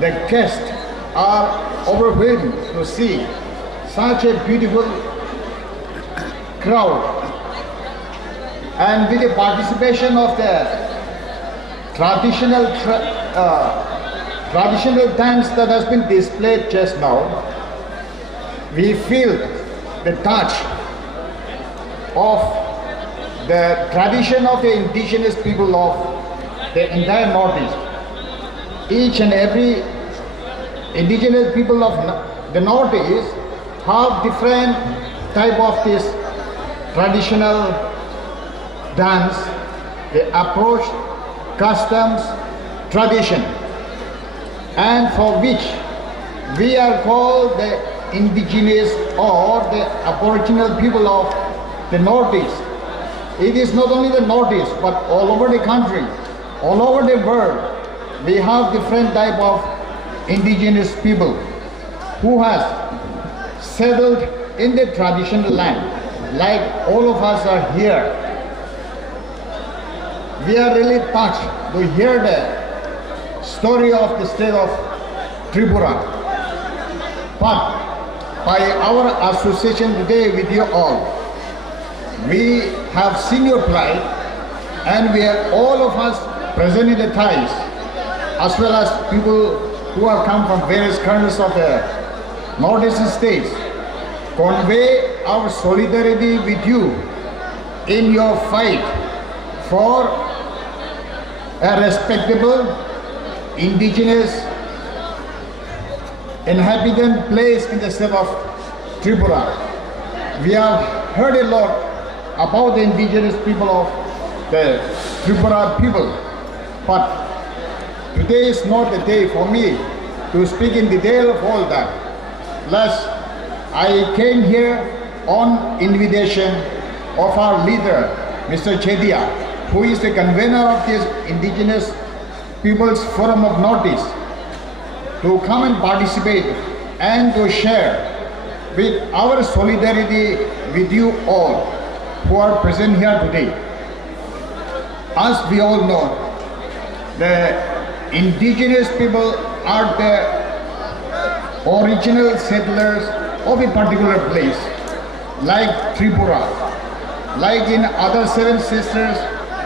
the guests are overwhelmed to see such a beautiful crowd, and with the participation of the traditional dance that has been displayed just now, we feel the touch of the tradition of the indigenous people of the entire Northeast. Each and every indigenous people of the Northeast have different type of this traditional dance, the approach, customs, tradition, and for which we are called the indigenous or the aboriginal people of the Northeast. It is not only the Northeast, but all over the country, all over the world, we have different type of indigenous people who has settled in the traditional land, like all of us are here. We are really touched to hear the story of the state of Tripura. But by our association today with you all, we have seen your pride, and we are all of us present in the ties, as well as people who have come from various corners of the northeastern states, convey our solidarity with you in your fight for a respectable indigenous inhabitant place in the state of Tripura. We have heard a lot about the indigenous people of the Tripura people, but today is not the day for me to speak in detail of all that. Last, I came here on invitation of our leader, Mr. Chedia, who is the convener of this Indigenous Peoples Forum of Northeast, to come and participate and to share with our solidarity with you all who are present here today. As we all know, the indigenous people are the original settlers of a particular place, like Tripura, like in other 7 sisters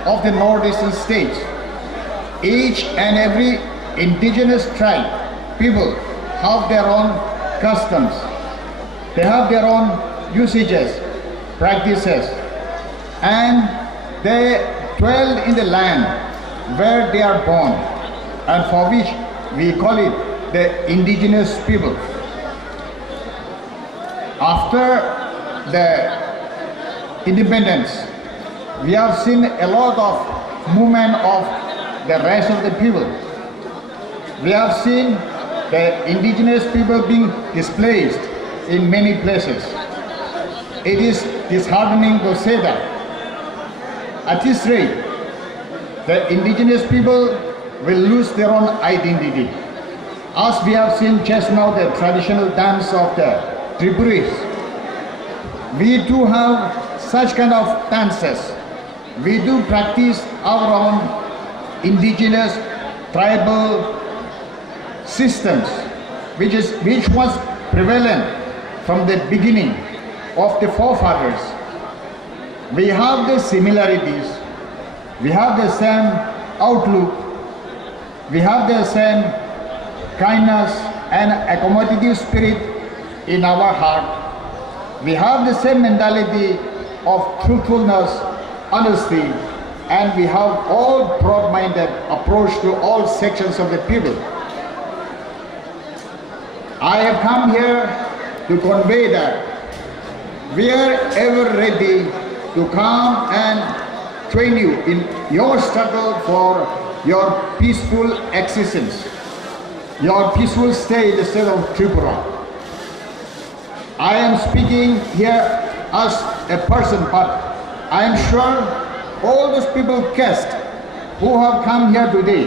of the northeastern states. Each and every indigenous tribe, people have their own customs, they have their own usages, practices, and they dwell in the land where they are born, and for which we call it the indigenous people. After the independence, we have seen a lot of movement of the rest of the people. We have seen the indigenous people being displaced in many places. It is disheartening to say that at this rate, the indigenous people will lose their own identity. As we have seen just now the traditional dance of the Tripuris, we do have such kind of dances. We do practice our own indigenous tribal systems, which was prevalent from the beginning of the forefathers. We have the similarities, we have the same outlook, we have the same kindness and accommodative spirit in our heart. We have the same mentality of truthfulness, honesty, and we have all broad-minded approach to all sections of the people. I have come here to convey that we are ever ready to come and train you in your struggle for your peaceful existence, your peaceful stay in the state of Tripura. I am speaking here as a person, but I am sure all those people guests who have come here today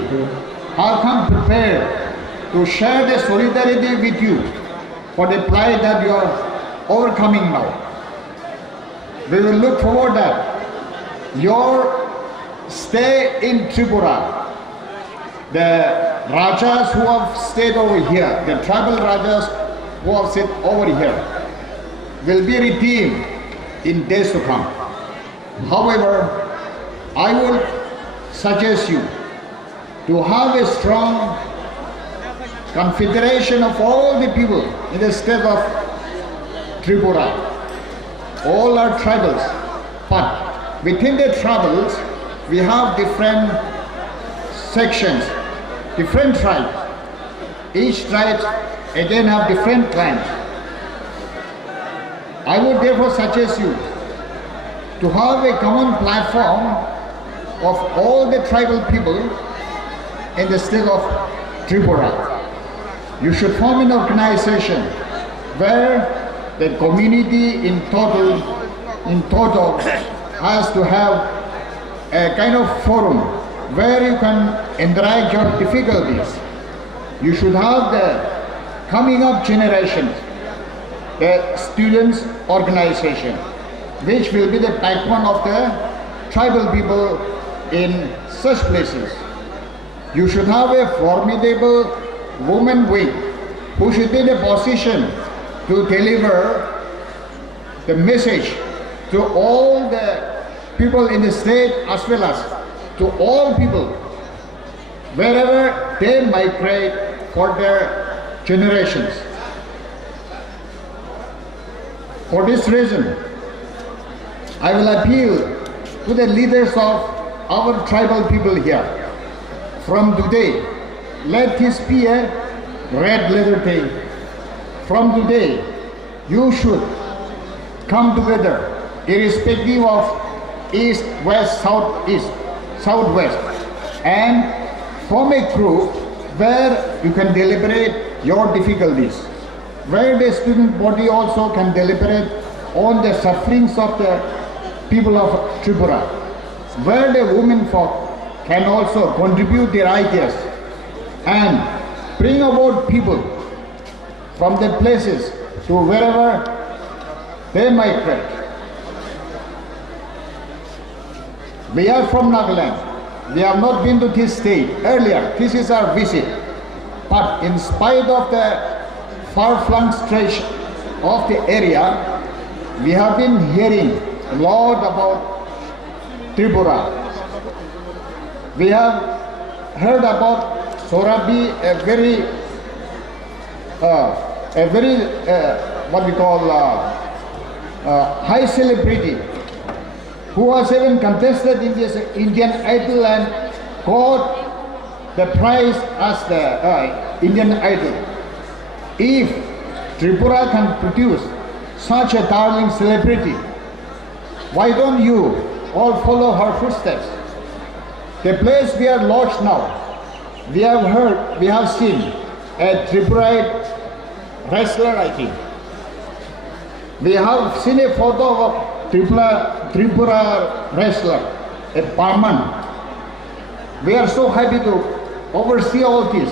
have come prepared to share the solidarity with you for the plight that you are overcoming now. We will look forward that your stay in Tripura, the Rajas who have stayed over here, the tribal Rajas who have stayed over here, will be redeemed in days to come. However, I would suggest you to have a strong confederation of all the people in the state of Tripura. All are tribals, but within the tribals we have different sections, different tribes. Each tribe again have different clans. I would therefore suggest you to have a common platform of all the tribal people in the state of Tripura. You should form an organization where the community in total has to have a kind of forum where you can interact your difficulties. You should have the coming up generations, the students organization, which will be the backbone of the tribal people in such places. You should have a formidable women wing who should be in a position to deliver the message to all the people in the state as well as to all people wherever they migrate for their generations. For this reason, I will appeal to the leaders of our tribal people here. From today, let this be a red letter day. From today, you should come together irrespective of east, west, southeast, southwest, and form a group where you can deliberate your difficulties, where the student body also can deliberate on the sufferings of the people of Tripura, where the women folk can also contribute their ideas and bring about people from the places to wherever they migrate. We are from Nagaland. We have not been to this state earlier. This is our visit. But in spite of the far-flung stretch of the area, we have been hearing a lot about Tripura. We have heard about Sorabi, a very what we call high celebrity, who was even contested in this Indian Idol and got the prize as the Indian Idol. If Tripura can produce such a darling celebrity, why don't you all follow her footsteps? The place we are lodged now, we have heard, we have seen a Tripurite wrestler, I think. We have seen a photo of Tripura wrestler, a Barman. We are so happy to oversee all this,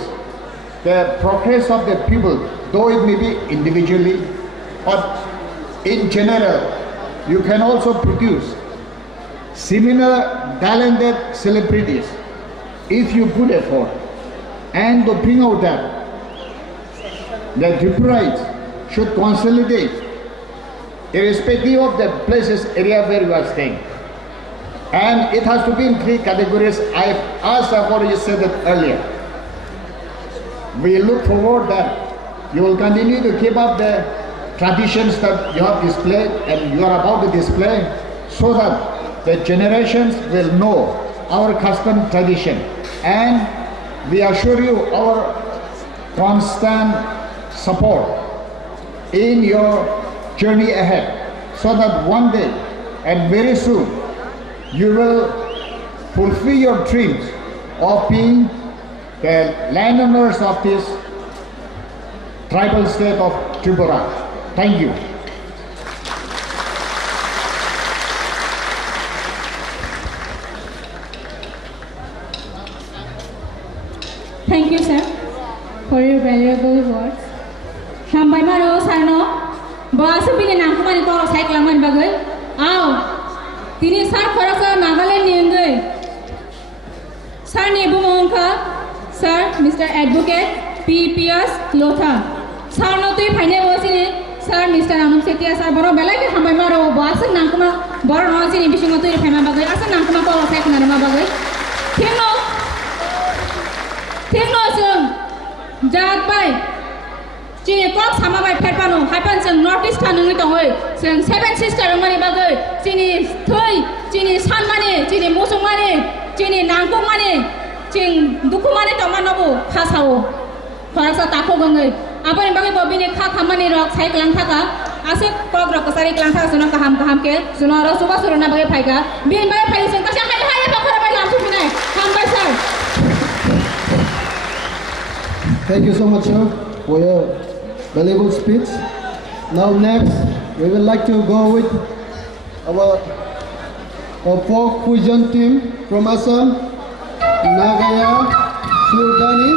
the progress of the people, though it may be individually, but in general, you can also produce similar talented celebrities if you put effort. And to bring out that, the Tripurites should consolidate irrespective of the places, area where you are staying. And it has to be in three categories, as I've already said it earlier. We look forward that you will continue to keep up the traditions that you have displayed and you are about to display, so that the generations will know our custom tradition. And we assure you our constant support in your journey ahead, so that one day and very soon you will fulfill your dreams of being the landowners of this tribal state of Tripura. Thank you. Thank you, sir, for your valuable words. Sampai maro sarno, bahasa pilih nangkuman itu orang saya kelaman bagai. Aw, tini sar korasa Nagaland ni enggay. Sar ni ibu mongka, Sir, Mr. Advocate P. P.S. Lothar. Sir, no tui paine bo sini. Sir, Mr. Anum Setia Sir, boro belai ke hambai maro bo asan nangkuma boro no sini bisingo tui paima bagai asan nangkuma polo sai kana ma bagai. Thingno sung jat bai. Chini kok sama bai phetpano haipan sung North East kanungi tongoi sung Seven Sister mani bagai. Chini thui, chini san mani, chini musung mani, chini nangkung mani, chini duku mani tongman nobu khasao. Farasa tako gangai. Apa yang bagi bobi ni kha khamani rok sai kelang thaka asuk kok rok kasari kelang thaka suno kaham ke suno ro suba suruna bagi phaika bin bagi phai sung kasya hai hai ba khara bai lam su pinai ham bai sir. Thank you so much, sir, for your valuable speech. Now next, we would like to go with our folk fusion team from Assam, Nagaya Surdani.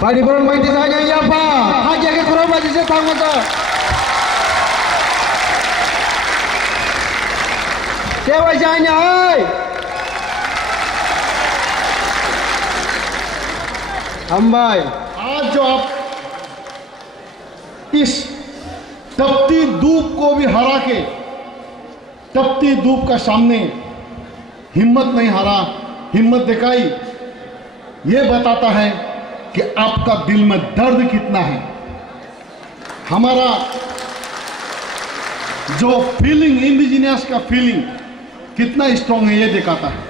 Padi belum main saja ya Pak. Haji ke kurang baju setang mata. Siapa janya hai? Ambai. Our job इस तपती धूप को भी हरा के, तपती धूप का सामने हिम्मत नहीं हारा, हिम्मत दिखाई। ये बताता है कि आपका दिल में दर्द कितना है। हमारा जो फीलिंग, इंडिजिनियस का फीलिंग कितना स्ट्रांग है, ये दिखाता है।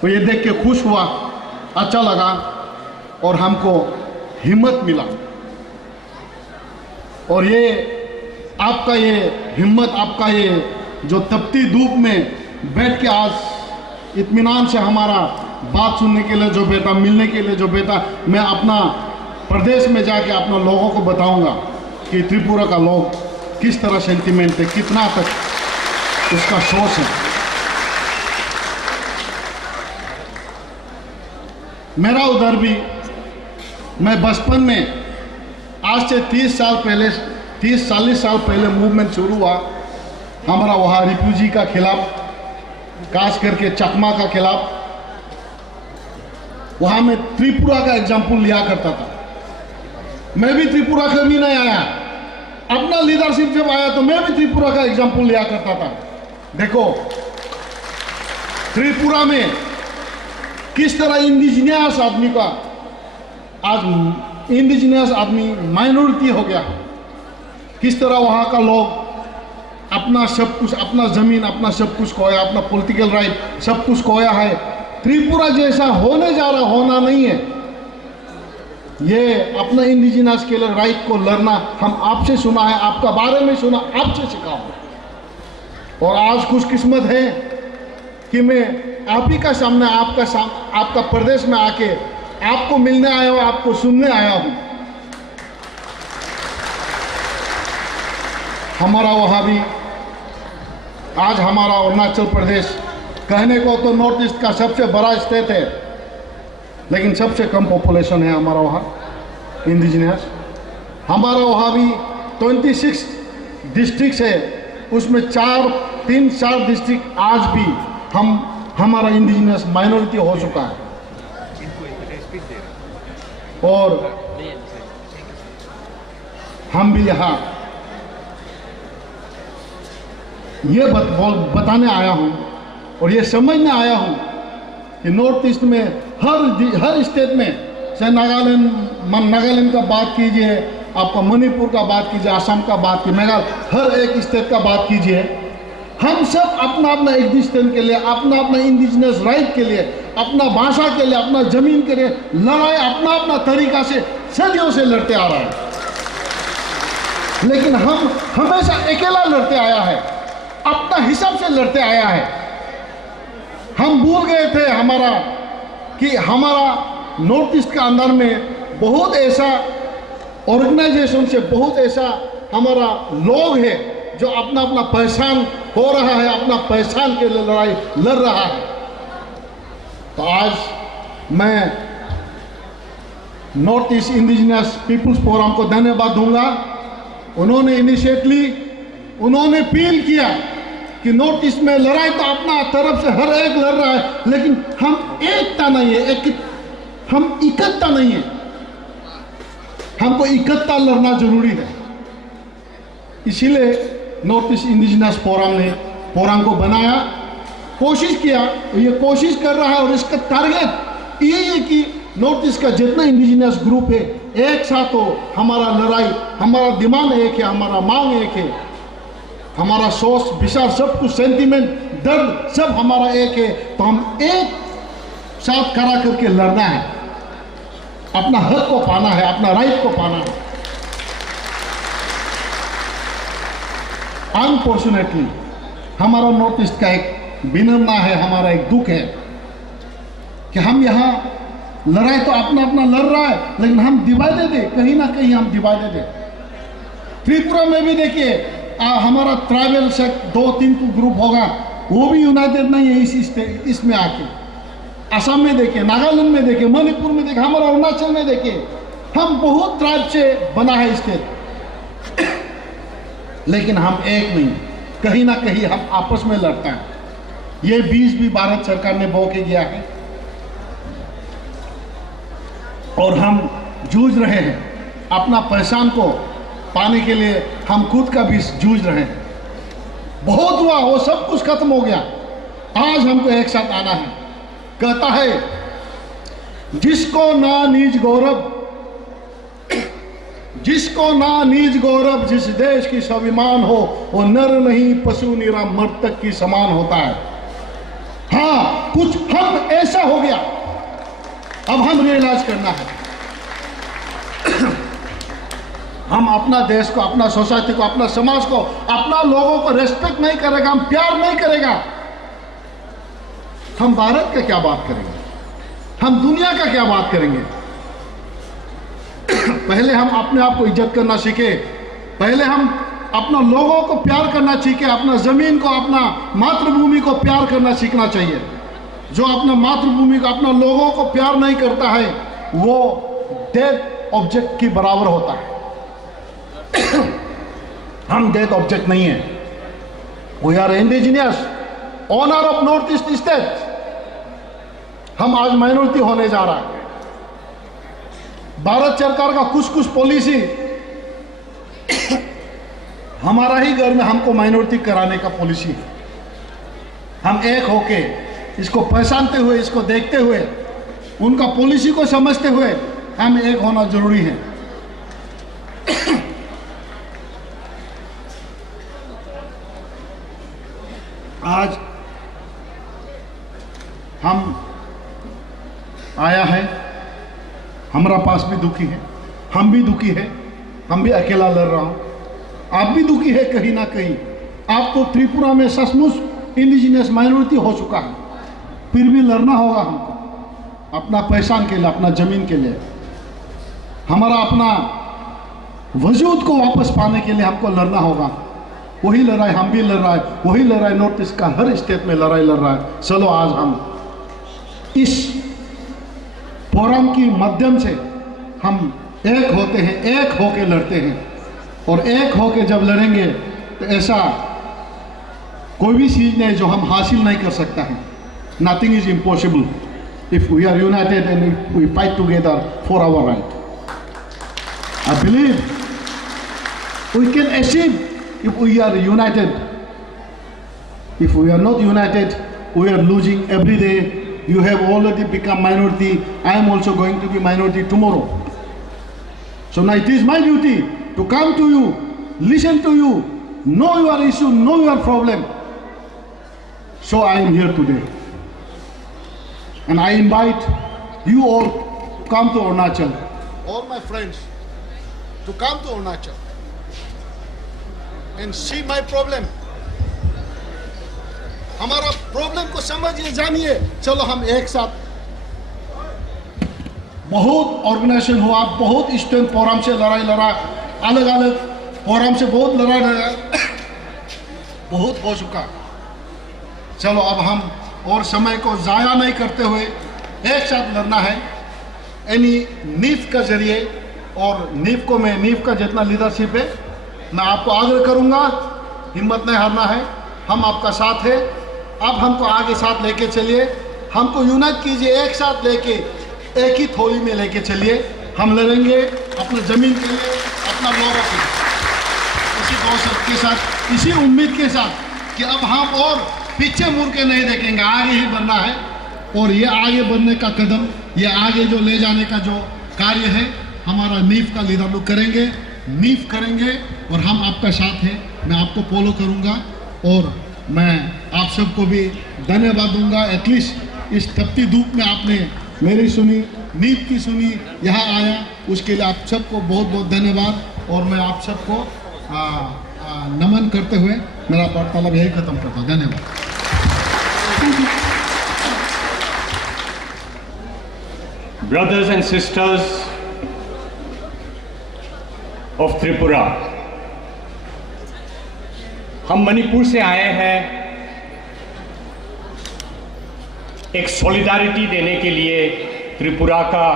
तो ये देख के खुश हुआ, अच्छा लगा और हमको हिम्मत मिला। और ये आपका ये हिम्मत, आपका ये जो तपती धूप में बैठ के आज इत्मीनान से हमारा बात सुनने के लिए जो बेटा, मिलने के लिए जो बेटा, मैं अपना प्रदेश में जाके अपना लोगों को बताऊंगा कि त्रिपुरा का लोग किस तरह सेंटिमेंट है, कितना तक उसका सोच है। मेरा उधर भी, मैं बचपन में, आज से 30 साल पहले, 30-40 साल पहले मूवमेंट शुरू हुआ हमारा वहाँ रिफ्यूजी का खिलाफ, खास करके चकमा का खिलाफ। वहाँ मैं त्रिपुरा का एग्जाम्पल लिया करता था। मैं भी त्रिपुरा से भी नहीं आया, अपना लीडरशिप जब आया तो मैं भी त्रिपुरा का एग्जाम्पल लिया करता था। देखो त्रिपुरा में किस तरह इंडिजिनियस आदमी का, आज इंडिजिनियस आदमी माइनॉरिटी हो गया, किस तरह वहाँ का लोग अपना सब कुछ, अपना जमीन, अपना सब कुछ खोया, अपना पॉलिटिकल राइट सब कुछ खोया है। त्रिपुरा जैसा होने जा रहा, होना नहीं है। ये अपना इंडिजिनस के लिए राइट को लड़ना हम आपसे सुना है, आपका बारे में सुना, आपसे सीखा हो। और आज खुशकिस्मत है कि मैं आप ही का सामने, आपका प्रदेश में आके आपको मिलने आया हूं, आपको सुनने आया हूं। हमारा वहाँ भी, आज हमारा अरुणाचल प्रदेश कहने को तो नॉर्थ ईस्ट का सबसे बड़ा स्टेट है, लेकिन सबसे कम पॉपुलेशन है हमारा वहाँ इंडिजिनियस। हमारा वहाँ भी 26 डिस्ट्रिक्ट है, उसमें 3-4 डिस्ट्रिक्ट आज भी हमारा इंडिजिनियस माइनॉरिटी हो चुका है। और हम भी यहाँ ये बताने आया हूँ और ये समझने आया हूँ कि नॉर्थ ईस्ट में हर स्टेट में, चाहे नागालैंड का बात कीजिए, आपका मणिपुर का बात कीजिए, असम का बात कीजिए, मेघालय, हर एक स्टेट का बात कीजिए, हम सब अपना अपना एग्जिस्टेंस के लिए, अपना अपना इंडिजिनस राइट के लिए, अपना भाषा के लिए, अपना जमीन के लिए लड़ाई अपना अपना तरीका से सदियों से लड़ते आ रहा है। लेकिन हम हमेशा अकेला लड़ते आया है, अपना हिसाब से लड़ते आया है। हम भूल गए थे हमारा नॉर्थ ईस्ट के अंदर में बहुत ऐसा ऑर्गेनाइजेशन से, बहुत ऐसा हमारा लोग है जो अपना अपना पहचान हो रहा है, अपना पहचान के लिए लड़ाई लड़ रहा है। तो आज मैं North East indigenous peoples forum को धन्यवाद दूंगा। उन्होंने इनिशिएटिव ली, उन्होंने अपील किया कि नॉर्थ ईस्ट में लड़ाई तो अपना तरफ से हर एक लड़ रहा है, लेकिन हम एकता नहीं है, हम इकट्ठा नहीं है। हमको इकट्ठा लड़ना जरूरी है। इसीलिए नॉर्थ ईस्ट इंडिजिनस फोरम को बनाया, कोशिश किया, ये कोशिश कर रहा है और इसका टारगेट ये है कि नॉर्थ ईस्ट का जितना इंडिजिनस ग्रुप है एक साथ हो। हमारा लड़ाई, हमारा डिमांड एक है, हमारा मांग एक है, हमारा सोच विचार सब कुछ, सेंटिमेंट, दर्द सब हमारा एक है। तो हम एक साथ खड़ा करके लड़ना है, अपना हक को पाना है, अपना राइट को पाना है। अनफॉर्चुनेटली हमारा नॉर्थ ईस्ट का एक विनम्रता है, हमारा एक दुख है कि हम यहाँ लड़ाई तो अपना अपना लड़ रहा है, लेकिन हम डिवाइडेड है, कहीं ना कहीं हम डिवाइडेड है। त्रिपुरा में भी देखिए हमारा ट्राइबल से 2-3 ग्रुप होगा, वो भी यूनाइटेड नहीं है इसमें आके। असम में देखिए, नागालैंड में देखिए, मणिपुर में देखिए, हमारा अरुणाचल में देखिए, हम बहुत ट्राइब से बना है स्टेट, लेकिन हम एक नहीं, कहीं ना कहीं हम आपस में लड़ते हैं। ये बीज भी भारत सरकार ने बो के दिया है और हम जूझ रहे हैं अपना पहचान को पाने के लिए हम खुद का भी जूझ रहे हैं। बहुत हुआ, वो सब कुछ खत्म हो गया। आज हमको एक साथ आना है। कहता है जिसको ना निज गौरव, जिसको ना निज गौरव, जिस देश की स्वाभिमान हो, वो नर नहीं पशु निरा मर्तक की समान होता है। हाँ, कुछ हम ऐसा हो गया, अब हम रियलाइज करना है। हम अपना देश को, अपना सोसाइटी को, अपना समाज को, अपना लोगों को रेस्पेक्ट नहीं करेगा, हम प्यार नहीं करेगा, हम भारत का क्या बात करेंगे, हम दुनिया का क्या बात करेंगे। पहले हम अपने आप को इज्जत करना सीखे, पहले हम अपना लोगों को प्यार करना सीखे, अपना जमीन को, अपना मातृभूमि को प्यार करना सीखना चाहिए। जो अपना मातृभूमि को, अपना लोगों को प्यार नहीं करता है, वो डेड ऑब्जेक्ट के बराबर होता है। हम डेड ऑब्जेक्ट नहीं है। We are indigenous owner of North East state. हम आज माइनॉरिटी होने जा रहा है। भारत सरकार का कुछ कुछ पॉलिसी हमारा ही घर में हमको माइनॉरिटी कराने का पॉलिसी है। हम एक होके इसको पहचानते हुए, इसको देखते हुए, उनका पॉलिसी को समझते हुए हम एक होना जरूरी है। आज हम आया है, हमारा पास भी दुखी है, हम भी दुखी है, हम भी अकेला लड़ रहा हूं, आप भी दुखी है कहीं ना कहीं। आप तो त्रिपुरा में सचमुच इंडिजिनियस माइनॉरिटी हो चुका है, फिर भी लड़ना होगा हमको अपना पहचान के लिए, अपना जमीन के लिए, हमारा अपना वजूद को वापस पाने के लिए हमको लड़ना होगा। वही लड़ाई हम भी लड़ रहा है, वही लड़ाई नॉर्थ ईस्ट का हर स्टेट में लड़ाई लड़ रहा है। चलो आज हम इस फोरम की माध्यम से हम एक होते हैं, एक होके लड़ते हैं, और एक होके जब लड़ेंगे तो ऐसा कोई भी चीज नहीं जो हम हासिल नहीं कर सकता है। Nothing is impossible if we are united and if we fight together for our right. I believe we can achieve if we are united. If we are not united, we are losing every day. You have already become minority. I am also going to be minority tomorrow. So now it is my duty to come to you, listen to you, know your issue, know your problem. So I am here today. And I invite you all to come to Arunachal. All my friends to come to Arunachal and see my problem. हमारा problem को समझिए, जानिए। चलो हम एक साथ, बहुत organisation हुआ, बहुत स्टूडेंट फोरम से लड़ाई लड़ा, अलग अलग फोरम से बहुत लड़ाई लड़ा, बहुत हो चुका। चलो अब हम और समय को ज़ाया नहीं करते हुए एक साथ लड़ना है। यानी नीफ का जरिए, और नीफ को मैं, नीफ का जितना लीडरशिप है मैं आपको आग्रह करूंगा, हिम्मत नहीं हारना है, हम आपका साथ है। अब हमको आगे साथ लेके चलिए, हमको यूनाइट कीजिए, एक साथ लेके एक ही थोड़ी में लेके चलिए। हम लड़ेंगे अपने ज़मीन के लिए, अपना लोगों के लिए, इसी कौशल के साथ, इसी उम्मीद के साथ कि अब हम और पीछे मुड़ के नहीं देखेंगे, आगे ही बढ़ना है। और ये आगे बढ़ने का कदम, ये आगे जो ले जाने का जो कार्य है, हमारा नीफ का लीडर लोग करेंगे, नीफ करेंगे, और हम आपका साथ है। मैं आपको फॉलो करूंगा और मैं आप सबको भी धन्यवाद दूंगा। एटलीस्ट इस तपती धूप में आपने मेरी सुनी, नीफ की सुनी, यहाँ आया, उसके लिए आप सबको बहुत बहुत धन्यवाद। और मैं आप सबको नमन करते हुए मेरा वार्तालाप यही खत्म करता हूँ। धन्यवाद। Brothers and sisters of Tripura, हम मणिपुर से आए हैं एक सॉलिडारिटी देने के लिए त्रिपुरा का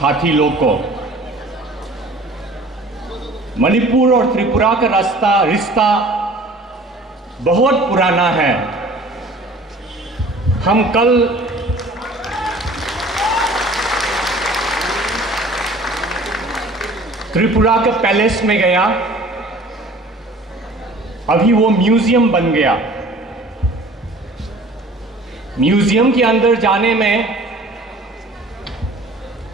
साथी लोग को। मणिपुर और त्रिपुरा का रिश्ता बहुत पुराना है। हम कल त्रिपुरा के पैलेस में गया, अभी वो म्यूजियम बन गया। म्यूजियम के अंदर जाने में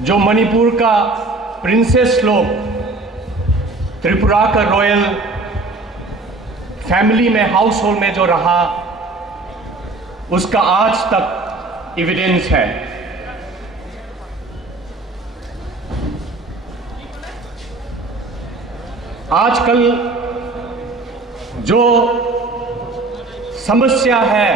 जो मणिपुर का प्रिंसेस लोग त्रिपुरा का रॉयल फैमिली में, हाउस होल्ड में जो रहा, उसका आज तक एविडेंस है। आजकल जो समस्या है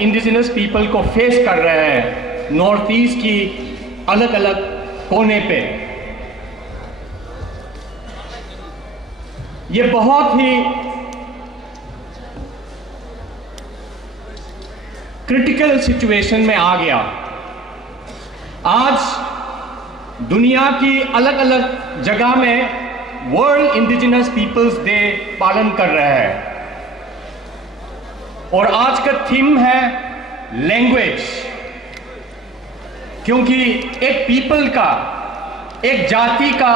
इंडिजिनस पीपल को फेस कर रहे हैं नॉर्थ ईस्ट की अलग अलग कोने पे, ये बहुत ही क्रिटिकल सिचुएशन में आ गया। आज दुनिया की अलग अलग जगह में वर्ल्ड इंडिजिनस पीपल्स डे पालन कर रहे हैं और आज का थीम है लैंग्वेज, क्योंकि एक पीपल का, एक जाति का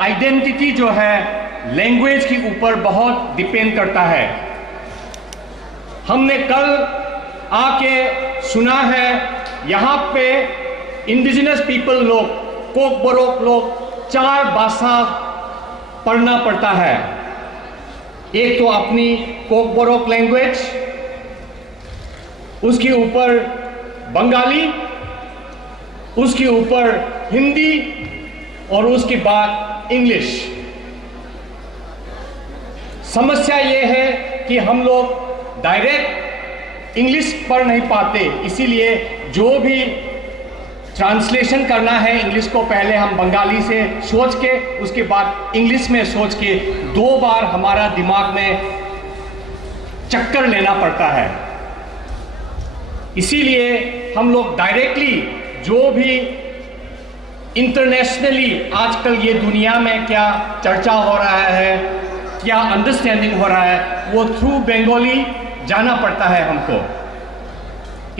आइडेंटिटी जो है लैंग्वेज के ऊपर बहुत डिपेंड करता है। हमने कल आके सुना है यहाँ पे इंडिजिनस पीपल लोग, कोकबोरोक लोग 4 भाषा पढ़ना पड़ता है। एक तो अपनी कोकबोरोक लैंग्वेज, उसके ऊपर बंगाली, उसके ऊपर हिंदी और उसके बाद इंग्लिश। समस्या ये है कि हम लोग डायरेक्ट इंग्लिश पढ़ नहीं पाते, इसीलिए जो भी ट्रांसलेशन करना है इंग्लिश को पहले हम बंगाली से सोच के उसके बाद इंग्लिश में सोच के 2 बार हमारा दिमाग में चक्कर लेना पड़ता है। इसीलिए हम लोग डायरेक्टली जो भी इंटरनेशनली आजकल ये दुनिया में क्या चर्चा हो रहा है, क्या अंडरस्टैंडिंग हो रहा है, वो थ्रू बंगाली जाना पड़ता है हमको।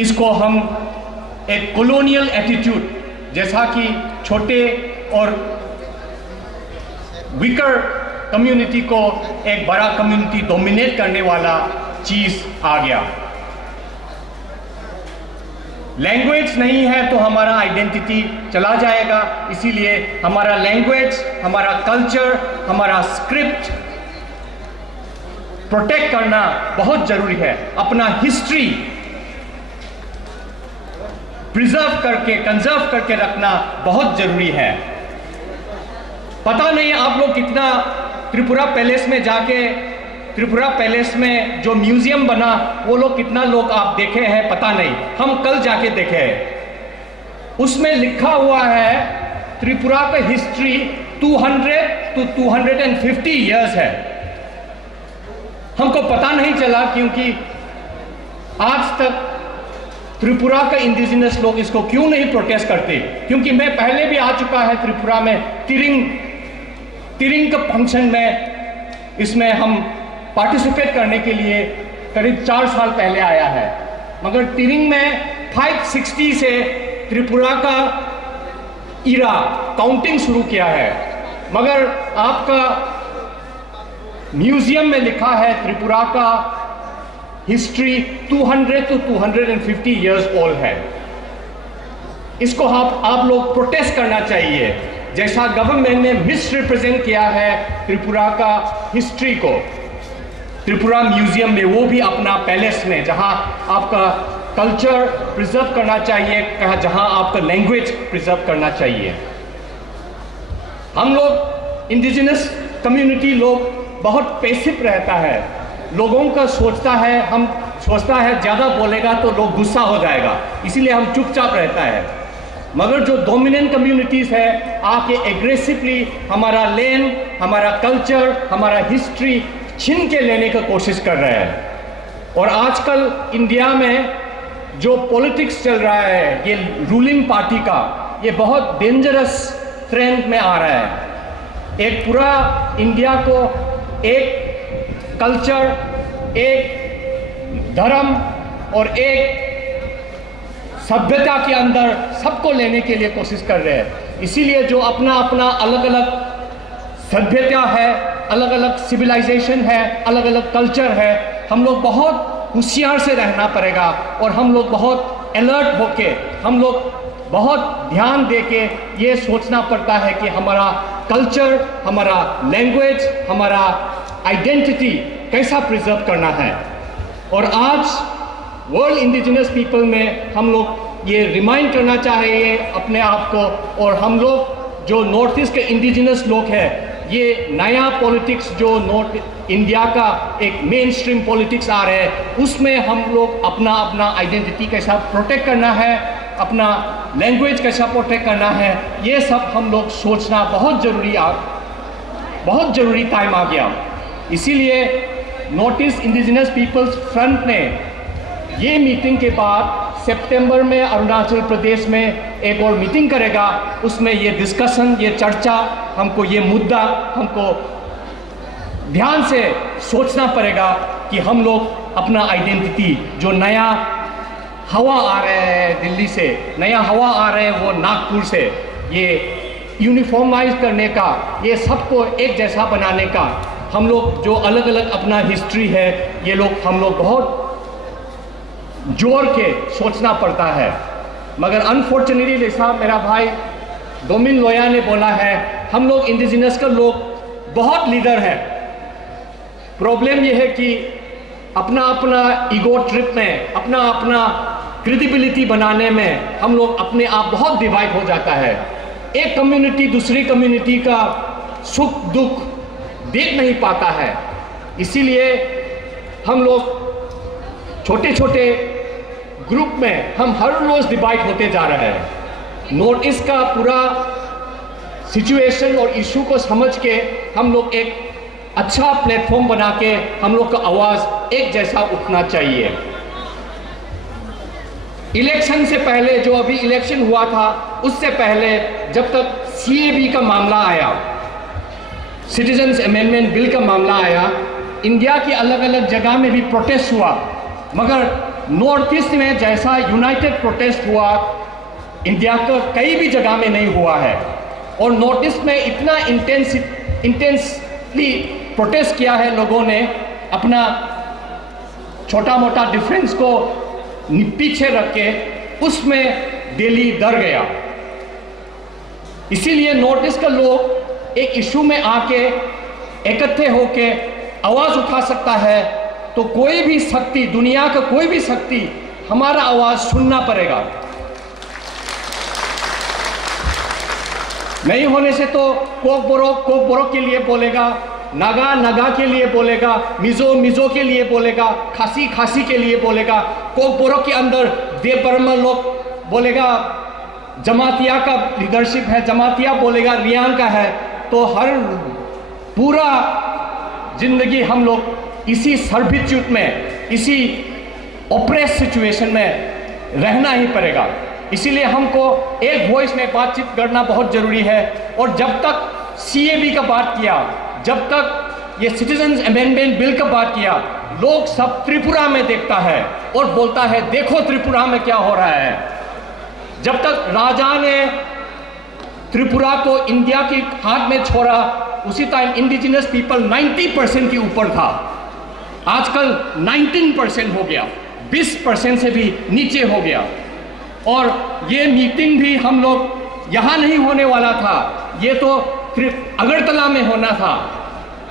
इसको हम एक कॉलोनियल एटीट्यूड, जैसा कि छोटे और वीकर कम्युनिटी को एक बड़ा कम्युनिटी डोमिनेट करने वाला चीज आ गया। लैंग्वेज नहीं है तो हमारा आइडेंटिटी चला जाएगा, इसीलिए हमारा लैंग्वेज, हमारा कल्चर, हमारा स्क्रिप्ट प्रोटेक्ट करना बहुत जरूरी है। अपना हिस्ट्री प्रिजर्व करके, कंजर्व करके रखना बहुत जरूरी है। पता नहीं आप लोग कितना त्रिपुरा पैलेस में जाके, त्रिपुरा पैलेस में जो म्यूजियम बना वो लोग कितना लोग आप देखे हैं पता नहीं, हम कल जाके देखे हैं। उसमें लिखा हुआ है त्रिपुरा का हिस्ट्री 200 to 250 इयर्स है। हमको पता नहीं चला क्योंकि आज तक त्रिपुरा का इंडिजिनस लोग इसको क्यों नहीं प्रोटेस्ट करते, क्योंकि मैं पहले भी आ चुका है त्रिपुरा में, तिरिंग का फंक्शन में, इसमें हम पार्टिसिपेट करने के लिए करीब 4 साल पहले आया है। मगर तिरिंग में 560 से त्रिपुरा का इरा काउंटिंग शुरू किया है, मगर आपका म्यूजियम में लिखा है त्रिपुरा का हिस्ट्री 200 to 250 इयर्स ओल्ड है। इसको आप लोग प्रोटेस्ट करना चाहिए, जैसा गवर्नमेंट ने मिसरिप्रेजेंट किया है त्रिपुरा का हिस्ट्री को। त्रिपुरा म्यूजियम में, वो भी अपना पैलेस में, जहां आपका कल्चर प्रिजर्व करना चाहिए, जहां आपका लैंग्वेज प्रिजर्व करना चाहिए। हम लोग इंडिजिनस कम्युनिटी लोग बहुत पैसिव रहता है, लोगों का सोचता है, हम सोचता है ज़्यादा बोलेगा तो लोग गुस्सा हो जाएगा, इसीलिए हम चुपचाप रहता है। मगर जो डोमिनेंट कम्युनिटीज़ है आके एग्रेसिवली हमारा लैंड, हमारा कल्चर, हमारा हिस्ट्री छीन के लेने का कोशिश कर रहे हैं। और आजकल इंडिया में जो पॉलिटिक्स चल रहा है, ये रूलिंग पार्टी का, ये बहुत डेंजरस ट्रेंड में आ रहा है। एक पूरा इंडिया को एक कल्चर, एक धर्म और एक सभ्यता के अंदर सबको लेने के लिए कोशिश कर रहे हैं। इसीलिए जो अपना अपना अलग अलग सभ्यता है, अलग अलग सिविलाइजेशन है, अलग अलग कल्चर है। हम लोग बहुत होशियार से रहना पड़ेगा और हम लोग बहुत अलर्ट होके, हम लोग बहुत ध्यान देके ये सोचना पड़ता है कि हमारा कल्चर, हमारा लैंग्वेज, हमारा आइडेंटिटी कैसा प्रिजर्व करना है। और आज वर्ल्ड इंडिजिनस पीपल में हम लोग ये रिमाइंड करना चाहिए अपने आप को, और हम लोग जो नॉर्थ ईस्ट के इंडिजिनस लोग हैं, ये नया पॉलिटिक्स जो नॉर्थ इंडिया का एक मेन स्ट्रीम पॉलिटिक्स आ रहा है, उसमें हम लोग अपना अपना आइडेंटिटी कैसा प्रोटेक्ट करना है, अपना लैंग्वेज कैसा प्रोटेक्ट करना है, ये सब हम लोग सोचना बहुत ज़रूरी टाइम आ गया। इसीलिए North East indigenous peoples front ने ये मीटिंग के बाद सितंबर में अरुणाचल प्रदेश में एक और मीटिंग करेगा। उसमें ये डिस्कशन, ये चर्चा, हमको ये मुद्दा हमको ध्यान से सोचना पड़ेगा कि हम लोग अपना आइडेंटिटी, जो नया हवा आ रहा है दिल्ली से, नया हवा आ रहा है वो नागपुर से, ये यूनिफॉर्माइज करने का, ये सबको एक जैसा बनाने का, हम लोग जो अलग अलग अपना हिस्ट्री है, ये लोग हम लोग बहुत जोर के सोचना पड़ता है। मगर अनफॉर्चुनेटली जैसा मेरा भाई डोमिन लोया ने बोला है, हम लोग इंडिजिनस का लोग बहुत लीडर है। प्रॉब्लम ये है कि अपना अपना ईगो ट्रिप में, अपना अपना क्रेडिबिलिटी बनाने में हम लोग अपने आप बहुत डिवाइड हो जाता है। एक कम्युनिटी दूसरी कम्युनिटी का सुख दुख देख नहीं पाता है। इसीलिए हम लोग छोटे छोटे ग्रुप में हम हर रोज डिवाइड होते जा रहे हैं। नॉर्थ ईस्ट का पूरा सिचुएशन और इशू को समझ के हम लोग एक अच्छा प्लेटफॉर्म बना के हम लोग का आवाज एक जैसा उठना चाहिए। इलेक्शन से पहले, जो अभी इलेक्शन हुआ था, उससे पहले जब तक CAB का मामला आया, सिटीजन्स अमेंडमेंट बिल का मामला आया, इंडिया की अलग अलग जगह में भी प्रोटेस्ट हुआ, मगर नॉर्थ ईस्ट में जैसा यूनाइटेड प्रोटेस्ट हुआ इंडिया का कई भी जगह में नहीं हुआ है। और नॉर्थ ईस्ट में इतना इंटेंसली प्रोटेस्ट किया है लोगों ने, अपना छोटा मोटा डिफरेंस को पीछे रख के उसमें दिल्ली डर गया। इसीलिए नॉर्थ ईस्ट का लोग एक इशू में आके इकट्ठे होके आवाज उठा सकता है, तो कोई भी शक्ति, दुनिया का कोई भी शक्ति हमारा आवाज सुनना पड़ेगा। नहीं होने से तो कोकबोरो के लिए बोलेगा, नागा के लिए बोलेगा, मिजो के लिए बोलेगा, खासी के लिए बोलेगा, कोकबोरो के अंदर देव बर्मा लोग बोलेगा, जमातिया का लीडरशिप है, जमातिया बोलेगा रियांग का है। तो हर पूरा जिंदगी हम लोग इसी सर्विट्यूड में, इसी ऑप्रेस सिचुएशन में रहना ही पड़ेगा। इसीलिए हमको एक वॉइस में बातचीत करना बहुत जरूरी है। और जब तक CAB का बात किया, जब तक ये सिटीजन्स अमेंडमेंट बिल का बात किया, लोग सब त्रिपुरा में देखता है और बोलता है देखो त्रिपुरा में क्या हो रहा है। जब तक राजा ने त्रिपुरा को इंडिया के हाथ में छोड़ा, उसी टाइम इंडिजिनस पीपल 90% के ऊपर था, आजकल 19% हो गया, 20% से भी नीचे हो गया। और ये मीटिंग भी हम लोग यहाँ नहीं होने वाला था, ये तो अगरतला में होना था।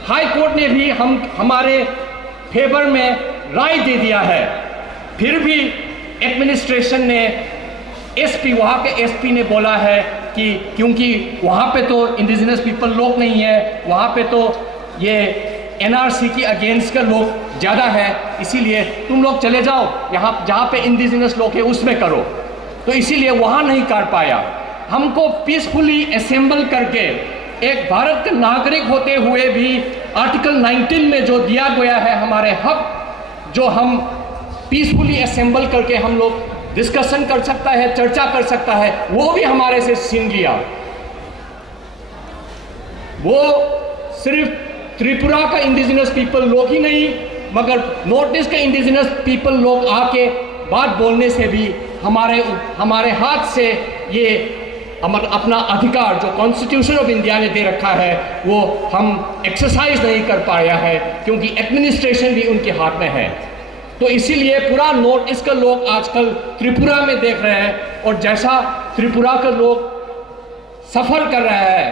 हाई कोर्ट ने भी हमारे फेवर में राय दे दिया है, फिर भी एडमिनिस्ट्रेशन ने वहाँ के SP ने बोला है कि क्योंकि वहाँ पे तो इंडिजिनस पीपल लोग नहीं है, वहाँ पे तो ये NRC की अगेंस्ट का लोग ज़्यादा है, इसीलिए तुम लोग चले जाओ, यहाँ जहाँ पे इंडिजिनस लोग है उसमें करो। तो इसीलिए वहाँ नहीं कर पाया। हमको पीसफुली असेंबल करके एक भारत का नागरिक होते हुए भी आर्टिकल 19 में जो दिया गया है हमारे हक, जो हम पीसफुली असेंबल करके हम लोग डिस्कशन कर सकता है, चर्चा कर सकता है, वो भी हमारे से छीन लिया। वो सिर्फ त्रिपुरा का इंडिजिनस पीपल लोग ही नहीं, मगर नॉर्थ ईस्ट के इंडिजिनस पीपल लोग आके बात बोलने से भी हमारे हाथ से ये अपना अधिकार जो कॉन्स्टिट्यूशन ऑफ इंडिया ने दे रखा है वो हम एक्सरसाइज नहीं कर पाया है, क्योंकि एडमिनिस्ट्रेशन भी उनके हाथ में है। तो इसीलिए पूरा नॉर्थ ईस्ट के लोग आजकल त्रिपुरा में देख रहे हैं, और जैसा त्रिपुरा के लोग सफ़र कर रहे हैं,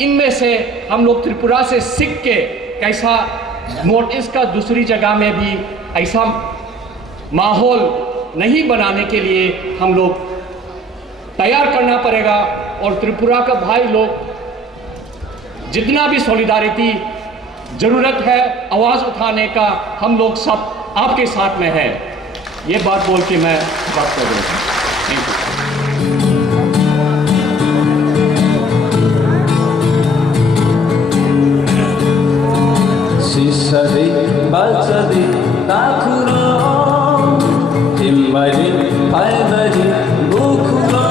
इनमें से हम लोग त्रिपुरा से सीख के कैसा नॉर्थ ईस्ट का दूसरी जगह में भी ऐसा माहौल नहीं बनाने के लिए हम लोग तैयार करना पड़ेगा। और त्रिपुरा का भाई लोग जितना भी सॉलिडारिटी ज़रूरत है आवाज़ उठाने का, हम लोग सब आपके साथ में है। ये बात बोल के मैं बात कर रहा हूँ। Thank you. Sisadi, balsadi, takuro, timbari, paibari, bukuro,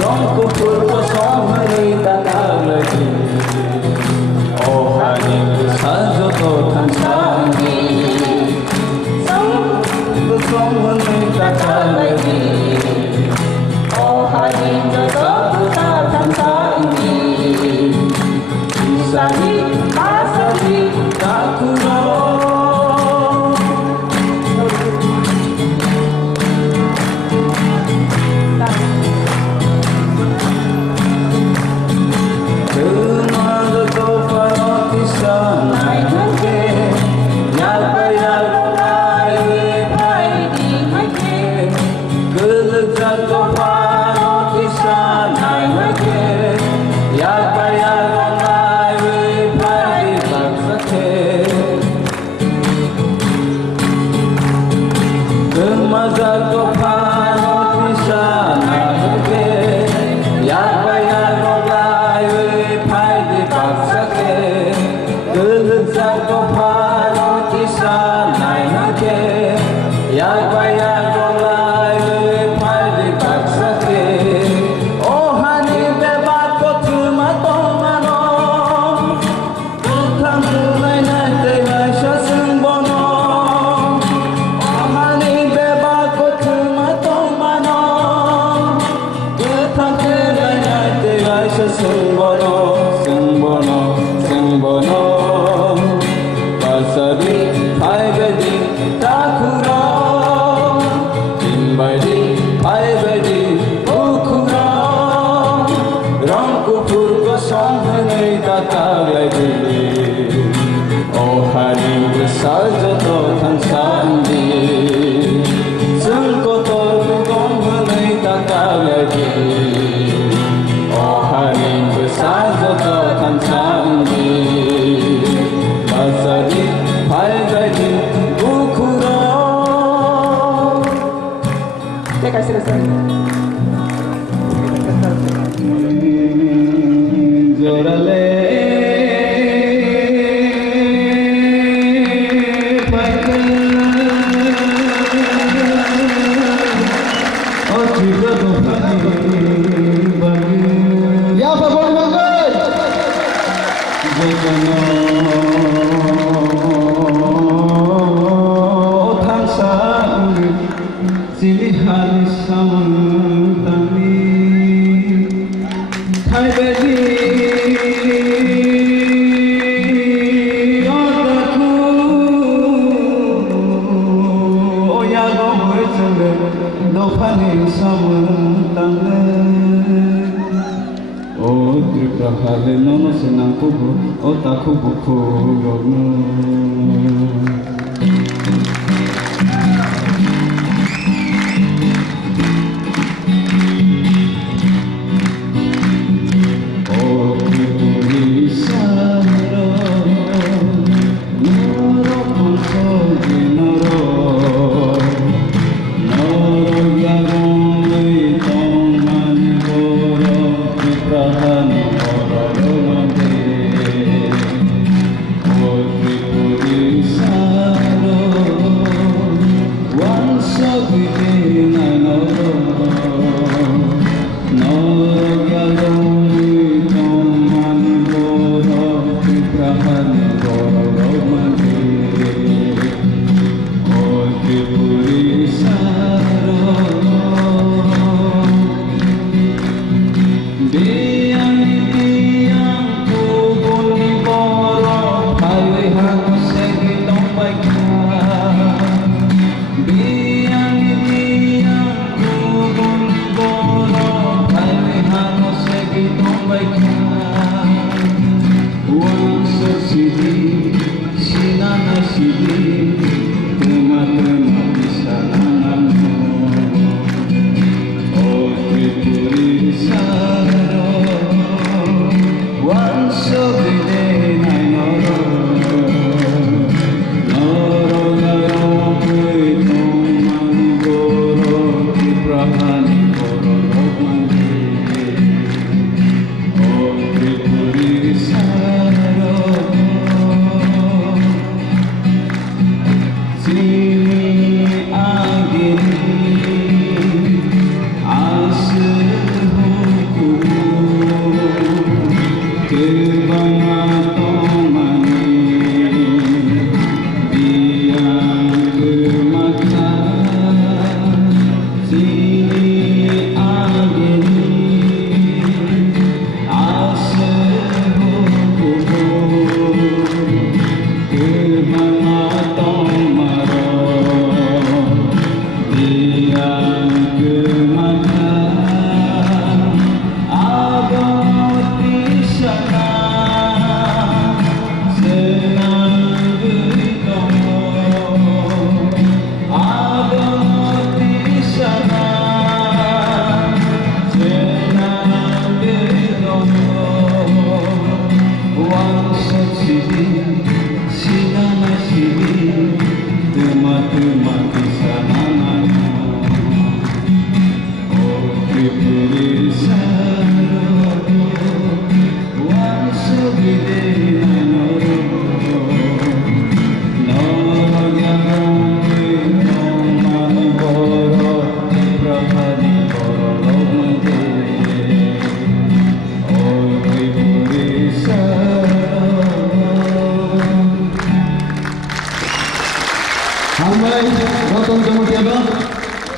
rongko purko somari takalagi, ohani sajo to tansangi, sambu somari takalagi, ohani sajo to tansangi, sisadi. Sa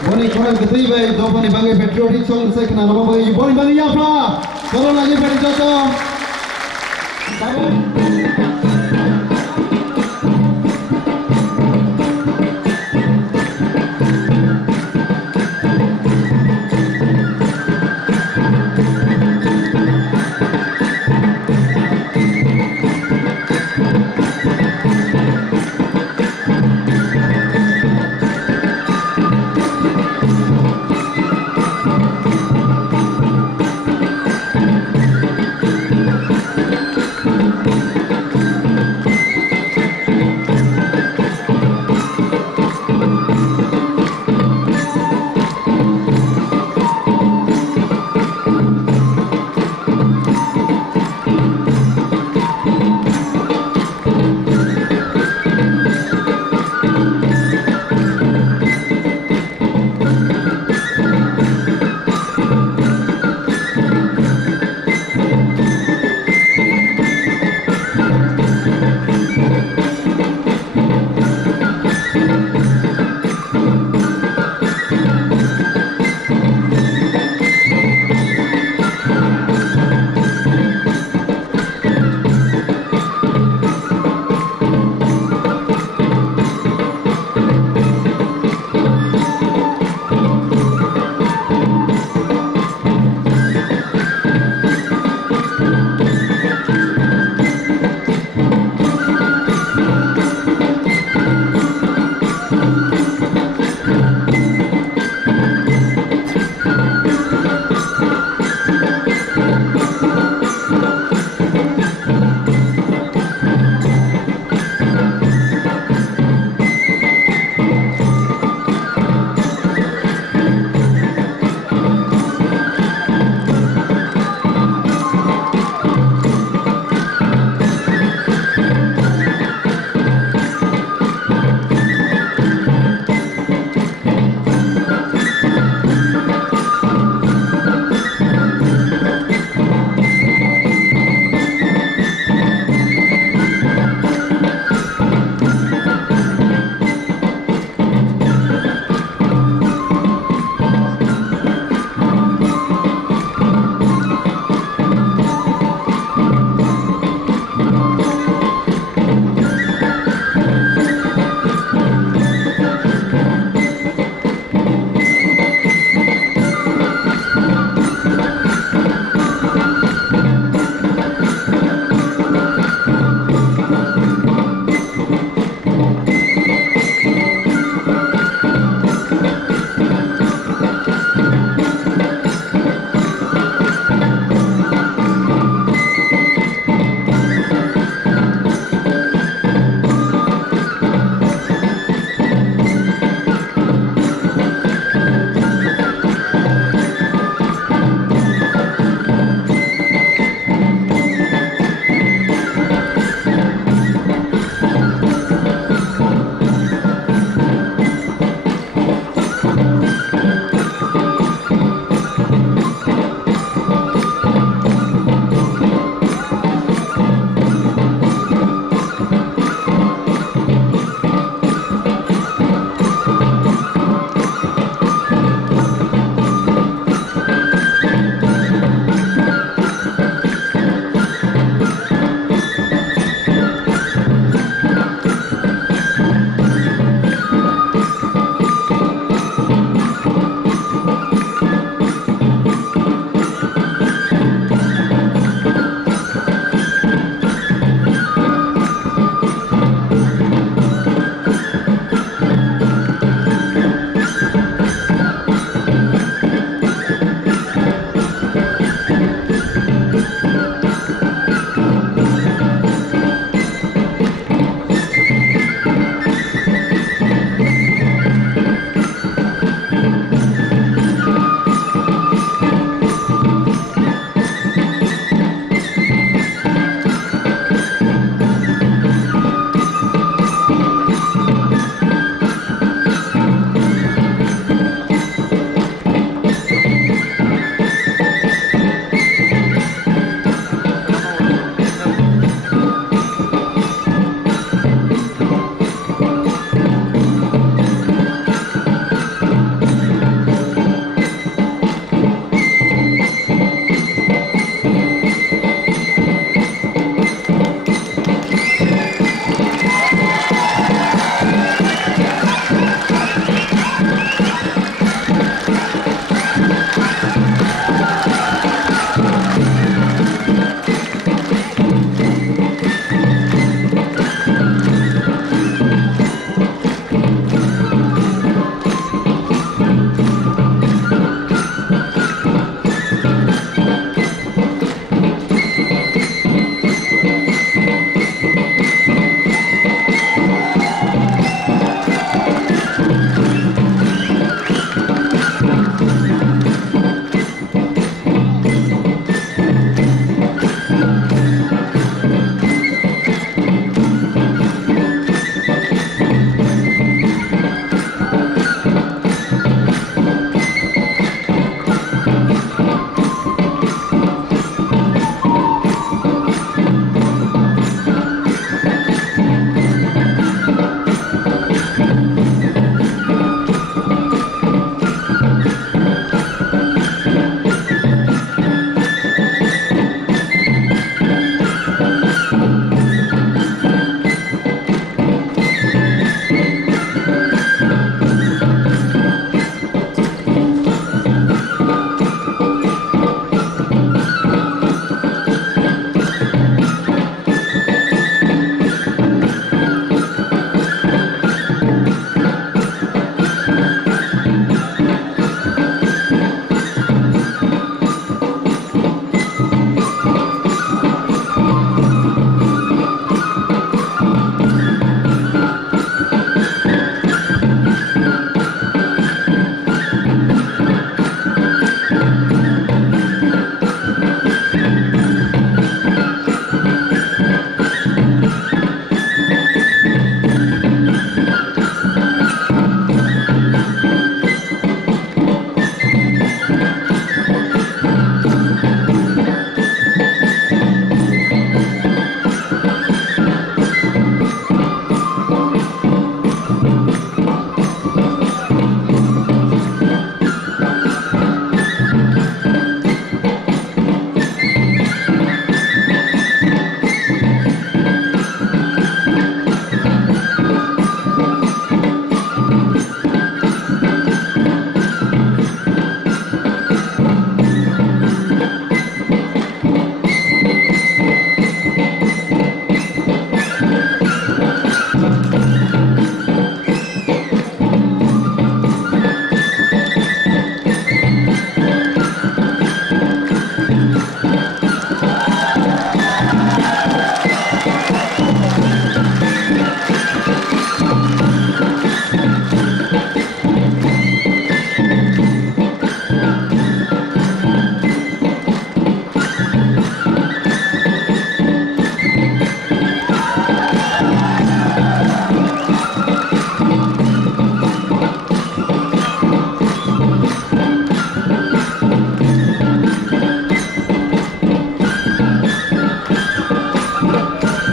Boni koran ketri bai do boni bangai patriotic song sai kana nama bai boni bangai ya pra kalau lagi pada jatuh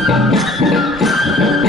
Thank you.